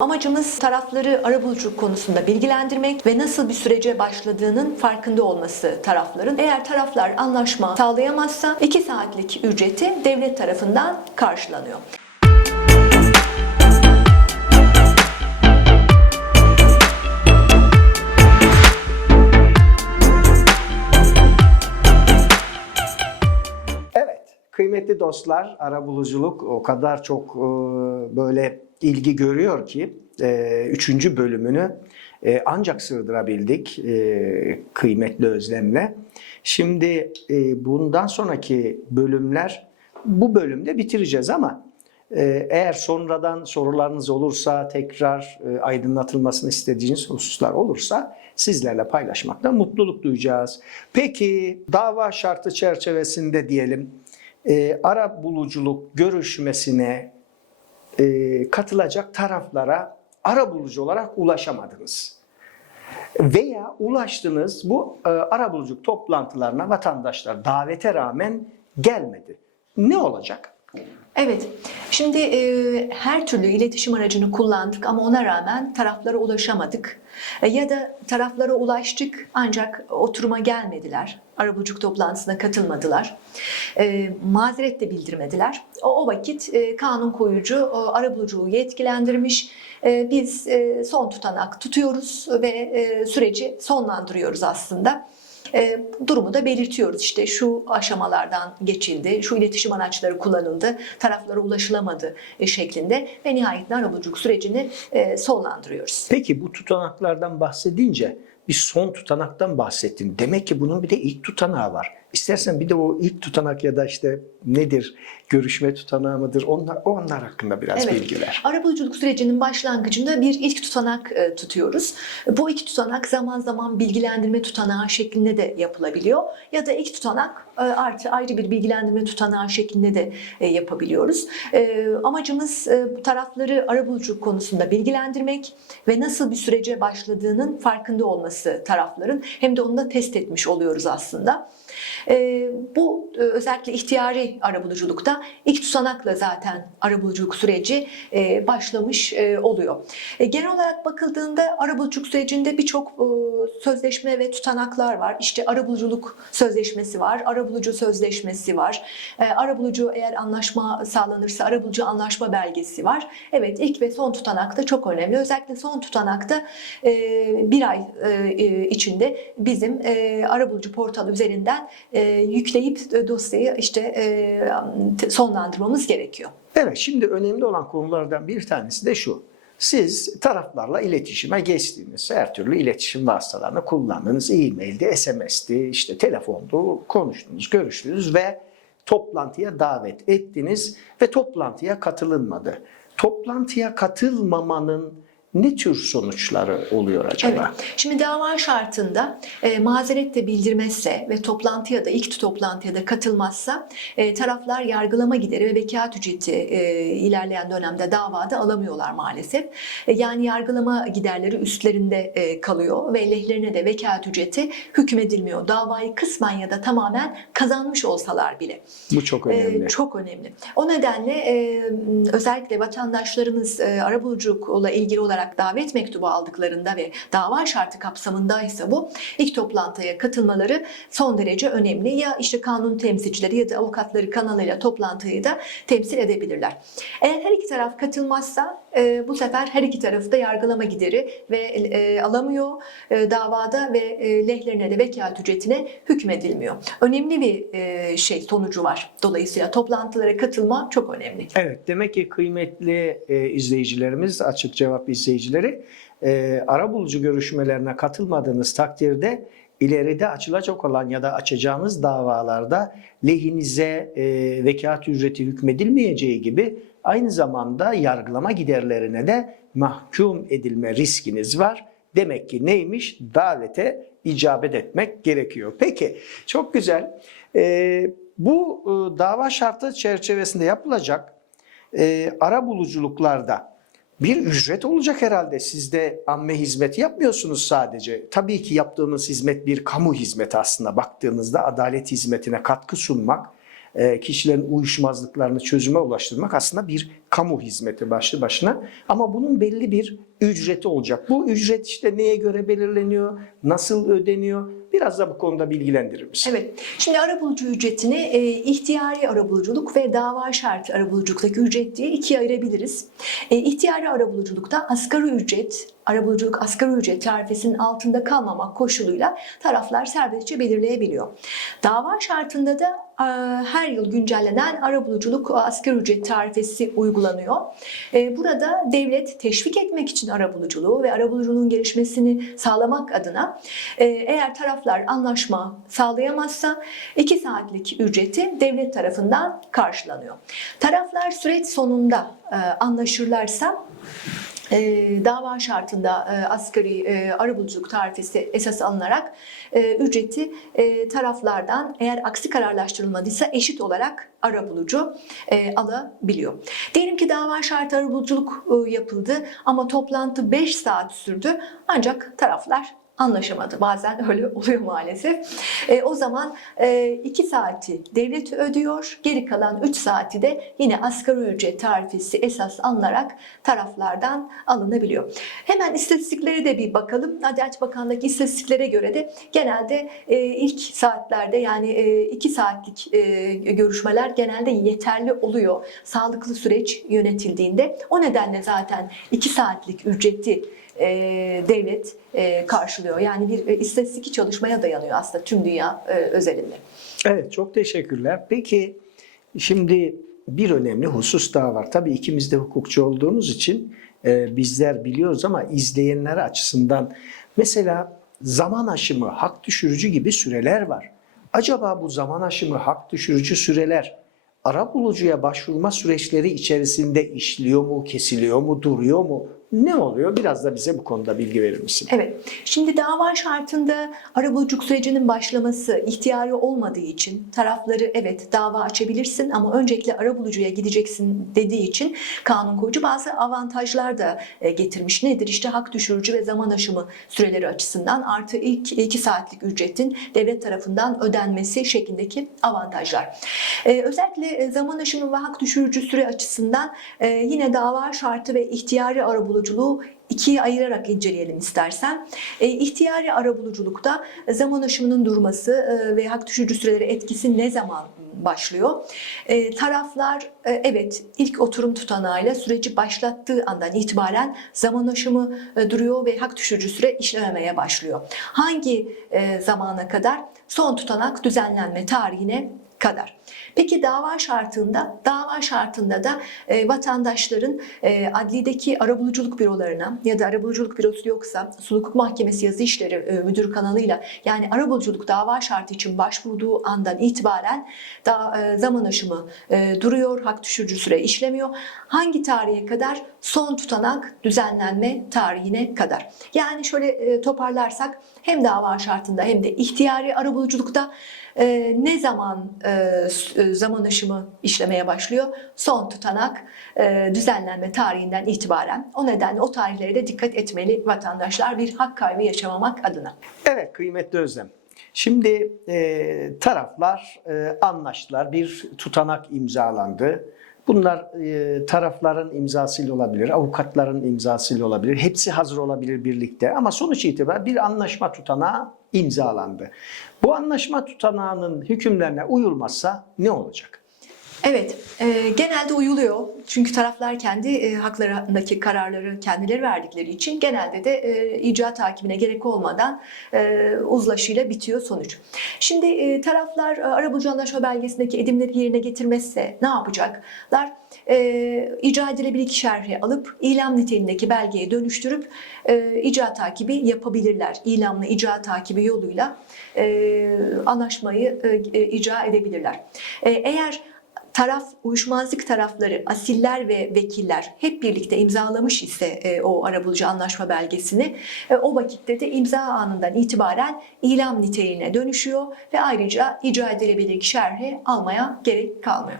Amacımız tarafları arabuluculuk konusunda bilgilendirmek ve nasıl bir sürece başladığının farkında olması tarafların. Eğer taraflar anlaşma sağlayamazsa 2 saatlik ücreti devlet tarafından karşılanıyor. Kıymetli dostlar, arabuluculuk o kadar çok e, böyle ilgi görüyor ki e, üçüncü bölümünü e, ancak sığdırabildik kıymetli Özlem'le. Şimdi bundan sonraki bölümler bu bölümde bitireceğiz ama eğer sonradan sorularınız olursa tekrar aydınlatılmasını istediğiniz hususlar olursa sizlerle paylaşmaktan mutluluk duyacağız. Peki dava şartı çerçevesinde diyelim e, ara buluculuk görüşmesine e, katılacak taraflara ara bulucu olarak ulaşamadınız. Veya ulaştınız bu e, arabuluculuk toplantılarına vatandaşlar davete rağmen gelmedi. Ne olacak? Evet, şimdi e, her türlü iletişim aracını kullandık ama ona rağmen taraflara ulaşamadık. E, ya da taraflara ulaştık ancak oturuma gelmediler. Arabuluculuk toplantısına katılmadılar. E, mazeret de bildirmediler. O, o vakit e, kanun koyucu o, arabuluculuğu yetkilendirmiş. E, biz e, son tutanak tutuyoruz ve e, süreci sonlandırıyoruz aslında. E, durumu da belirtiyoruz. İşte şu aşamalardan geçildi, şu iletişim araçları kullanıldı, taraflara ulaşılamadı e, şeklinde ve nihayetinde arabuluculuk sürecini e, sonlandırıyoruz. Peki bu tutanaklardan bahsedince bir son tutanaktan bahsettin. Demek ki bunun bir de ilk tutanağı var. İstersen bir de o ilk tutanak ya da işte nedir, görüşme tutanağı mıdır onlar, onlar hakkında biraz Evet. bilgi ver. Arabuluculuk sürecinin başlangıcında bir ilk tutanak e, tutuyoruz. Bu ilk tutanak zaman zaman bilgilendirme tutanağı şeklinde de yapılabiliyor. Ya da ilk tutanak e, artı ayrı bir bilgilendirme tutanağı şeklinde de e, yapabiliyoruz. E, Amacımız e, bu tarafları arabuluculuk konusunda bilgilendirmek ve nasıl bir sürece başladığının farkında olması tarafların hem de onu da test etmiş oluyoruz aslında. E, bu özellikle ihtiyari arabuluculukta ilk tutanakla zaten arabuluculuk süreci e, başlamış e, oluyor. E, genel olarak bakıldığında arabuluculuk sürecinde birçok e, sözleşme ve tutanaklar var. İşte arabuluculuk sözleşmesi var, arabulucu sözleşmesi var. E, arabulucu eğer anlaşma sağlanırsa arabulucu anlaşma belgesi var. Evet ilk ve son tutanak da çok önemli. Özellikle son tutanakta e, bir ay e, e, içinde bizim e, arabulucu portal üzerinden e, yükleyip e, dosyayı işte e, sonlandırmamız gerekiyor. Evet şimdi önemli olan konulardan bir tanesi de şu. Siz taraflarla iletişime geçtiniz. Her türlü iletişim vasıtalarını kullandınız. E-mail'di, SMS'ti, işte telefondu, konuştunuz, görüştünüz ve toplantıya davet ettiniz ve toplantıya katılınmadı. Toplantıya katılmamanın ne tür sonuçları oluyor acaba? Evet. Şimdi dava şartında e, mazeret de bildirmezse ve toplantıya da ilk toplantıya da katılmazsa e, taraflar yargılama gideri ve vekalet ücreti e, ilerleyen dönemde davada alamıyorlar maalesef. E, yani yargılama giderleri üstlerinde e, kalıyor ve lehlerine de vekalet ücreti hükmedilmiyor. Davayı kısmen ya da tamamen kazanmış olsalar bile. Bu çok önemli. Ee, çok önemli. O nedenle e, özellikle vatandaşlarımız e, arabuluculukla ilgili olarak davet mektubu aldıklarında ve dava şartı kapsamındaysa bu ilk toplantıya katılmaları son derece önemli. Ya işte kanun temsilcileri ya da avukatları kanalıyla toplantıyı da temsil edebilirler. Eğer her iki taraf katılmazsa e, bu sefer her iki tarafı da yargılama gideri ve e, alamıyor e, davada ve e, lehlerine de vekalet ücretine hükmedilmiyor. Önemli bir e, şey sonucu var. Dolayısıyla toplantılara katılma çok önemli. Evet, demek ki kıymetli e, izleyicilerimiz, açık cevap izleyicileri, e, arabulucu görüşmelerine katılmadığınız takdirde ileride açılacak olan ya da açacağınız davalarda lehinize e, vekalet ücreti hükmedilmeyeceği gibi aynı zamanda yargılama giderlerine de mahkum edilme riskiniz var. Demek ki neymiş? Davete icabet etmek gerekiyor. Peki, çok güzel. E, bu e, dava şartı çerçevesinde yapılacak e, ara buluculuklarda bir ücret olacak herhalde. Siz de amme hizmeti yapmıyorsunuz sadece. Tabii ki yaptığınız hizmet bir kamu hizmeti aslında. Baktığınızda adalet hizmetine katkı sunmak, e, kişilerin uyuşmazlıklarını çözüme ulaştırmak aslında bir kamu hizmeti başlı başına ama bunun belli bir ücreti olacak. Bu ücret işte neye göre belirleniyor, nasıl ödeniyor? Biraz da bu konuda bilgilendirir misin? Evet. Şimdi arabulucu ücretini e, ihtiyari arabuluculuk ve dava şartı arabuluculuktaki ücret diye ikiye ayırabiliriz. E, ihtiyari arabuluculukta asgari ücret, arabuluculuk asgari ücret tarifesinin altında kalmamak koşuluyla taraflar serbestçe belirleyebiliyor. Dava şartında da e, her yıl güncellenen arabuluculuk asgari ücret tarifesi uygulanıyor. E, burada devlet teşvik etmek için arabuluculuğu ve arabuluculuğun gelişmesini sağlamak adına e, eğer taraflar anlaşma sağlayamazsa 2 saatlik ücreti devlet tarafından karşılanıyor. Taraflar süreç sonunda e, anlaşırlarsa e, dava şartında e, asgari e, arabuluculuk tarifesi esas alınarak e, ücreti e, taraflardan eğer aksi kararlaştırılmadıysa eşit olarak arabulucu e, alabiliyor. Diyelim ki dava şartı arabuluculuk e, yapıldı ama toplantı 5 saat sürdü ancak taraflar anlaşamadı. Bazen öyle oluyor maalesef. E, o zaman 2 saati devlet ödüyor. Geri kalan 3 saati de yine asgari ücret tarifesi esas alınarak taraflardan alınabiliyor. Hemen istatistiklere de bir bakalım. Adalet Bakanlığı'ndaki istatistiklere göre de genelde e, ilk saatlerde yani 2 saatlik e, görüşmeler genelde yeterli oluyor. Sağlıklı süreç yönetildiğinde. O nedenle zaten 2 saatlik ücreti e, devlet e, karşılıyor. Yani bir e, istatistik çalışmaya dayanıyor aslında tüm dünya e, özelinde. Evet çok teşekkürler. Peki şimdi bir önemli husus daha var. Tabii ikimiz de hukukçu olduğumuz için e, bizler biliyoruz ama izleyenler açısından mesela zaman aşımı, hak düşürücü gibi süreler var. Acaba bu zaman aşımı, hak düşürücü süreler arabulucuya başvurma süreçleri içerisinde işliyor mu, kesiliyor mu, duruyor mu? Ne oluyor? Biraz da bize bu konuda bilgi verir misin? Evet. Şimdi dava şartında arabuluculuk sürecinin başlaması ihtiyari olmadığı için tarafları evet dava açabilirsin ama öncelikle arabulucuya gideceksin dediği için kanun koyucu bazı avantajlar da e, getirmiş. Nedir? İşte hak düşürücü ve zaman aşımı süreleri açısından artı ilk 2 saatlik ücretin devlet tarafından ödenmesi şeklindeki avantajlar. Ee, özellikle e, zaman aşımı ve hak düşürücü süre açısından e, yine dava şartı ve ihtiyari arabuluculuğu ikiye ayırarak inceleyelim istersen. E, ihtiyari arabuluculukta zaman aşımının durması e, ve hak düşürücü sürelere etkisi ne zaman başlıyor? E, taraflar e, evet ilk oturum tutanağıyla süreci başlattığı andan itibaren zaman aşımı e, duruyor ve hak düşürücü süre işlememeye başlıyor. Hangi e, zamana kadar? Son tutanak düzenlenme tarihine kadar. Peki dava şartında, dava şartında da e, vatandaşların e, adlideki arabuluculuk bürolarına ya da arabuluculuk bürosu yoksa sulh hukuk mahkemesi yazı işleri e, müdür kanalıyla yani arabuluculuk dava şartı için başvurduğu andan itibaren da, e, zaman aşımı e, duruyor, hak düşürücü süre işlemiyor. Hangi tarihe kadar? Son tutanak düzenlenme tarihine kadar. Yani şöyle e, toparlarsak hem dava şartında hem de ihtiyari arabuluculukta e, ne zaman e, zaman aşımı işlemeye başlıyor? Son tutanak e, düzenlenme tarihinden itibaren. O nedenle o tarihlere de dikkat etmeli vatandaşlar bir hak kaybı yaşamamak adına. Evet kıymetli Özlem. Şimdi e, taraflar e, anlaştılar. Bir tutanak imzalandı. Bunlar e, tarafların imzasıyla olabilir, avukatların imzasıyla olabilir. Hepsi hazır olabilir birlikte. Ama sonuç itibariyle bir anlaşma tutanağı imzalandı. Bu anlaşma tutanağının hükümlerine uyulmazsa ne olacak? Evet, e, genelde uyuluyor. Çünkü taraflar kendi e, haklarındaki kararları kendileri verdikleri için genelde de e, icra takibine gerek olmadan e, uzlaşıyla bitiyor sonuç. Şimdi e, taraflar e, arabulucu anlaşma belgesindeki edimleri yerine getirmezse ne yapacaklar? E, icra edilebilir şerhi alıp ilam niteliğindeki belgeye dönüştürüp e, icra takibi yapabilirler. İlamlı icra takibi yoluyla e, anlaşmayı e, e, icra edebilirler. E, eğer taraf uyuşmazlık tarafları asiller ve vekiller hep birlikte imzalamış ise e, o arabulucu anlaşma belgesini e, o vakitte de imza anından itibaren ilam niteliğine dönüşüyor ve ayrıca icra edilebilir şerhi almaya gerek kalmıyor.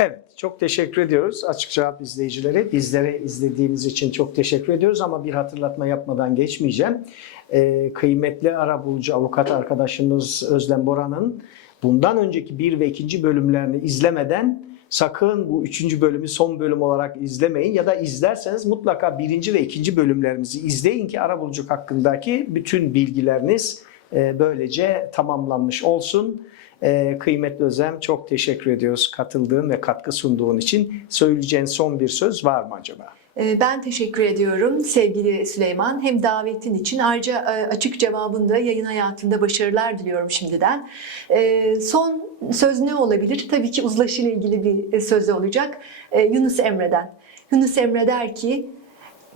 Evet, çok teşekkür ediyoruz açık cevap izleyicilere. Bizlere izlediğiniz için çok teşekkür ediyoruz ama bir hatırlatma yapmadan geçmeyeceğim. Ee, kıymetli arabulucu avukat arkadaşımız Özlem Boran'ın bundan önceki bir ve ikinci bölümlerini izlemeden sakın bu üçüncü bölümü son bölüm olarak izlemeyin ya da izlerseniz mutlaka birinci ve ikinci bölümlerimizi izleyin ki arabuluculuk hakkındaki bütün bilgileriniz e, böylece tamamlanmış olsun. E, kıymetli Özlem çok teşekkür ediyoruz katıldığın ve katkı sunduğun için. Söyleyeceğin son bir söz var mı acaba? Ee, Ben teşekkür ediyorum sevgili Süleyman. Hem davetin için ayrıca e, açık cevabında yayın hayatında başarılar diliyorum şimdiden. Ee, Son söz ne olabilir? Tabii ki uzlaşı ile ilgili bir e, söz olacak. Ee, Yunus Emre'den. Yunus Emre der ki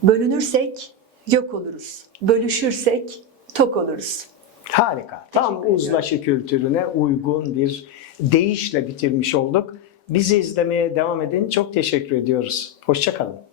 bölünürsek yok oluruz. Bölüşürsek tok oluruz. Harika. Tam uzlaşı kültürüne uygun bir deyişle bitirmiş olduk. Bizi izlemeye devam edin. Çok teşekkür ediyoruz. Hoşçakalın.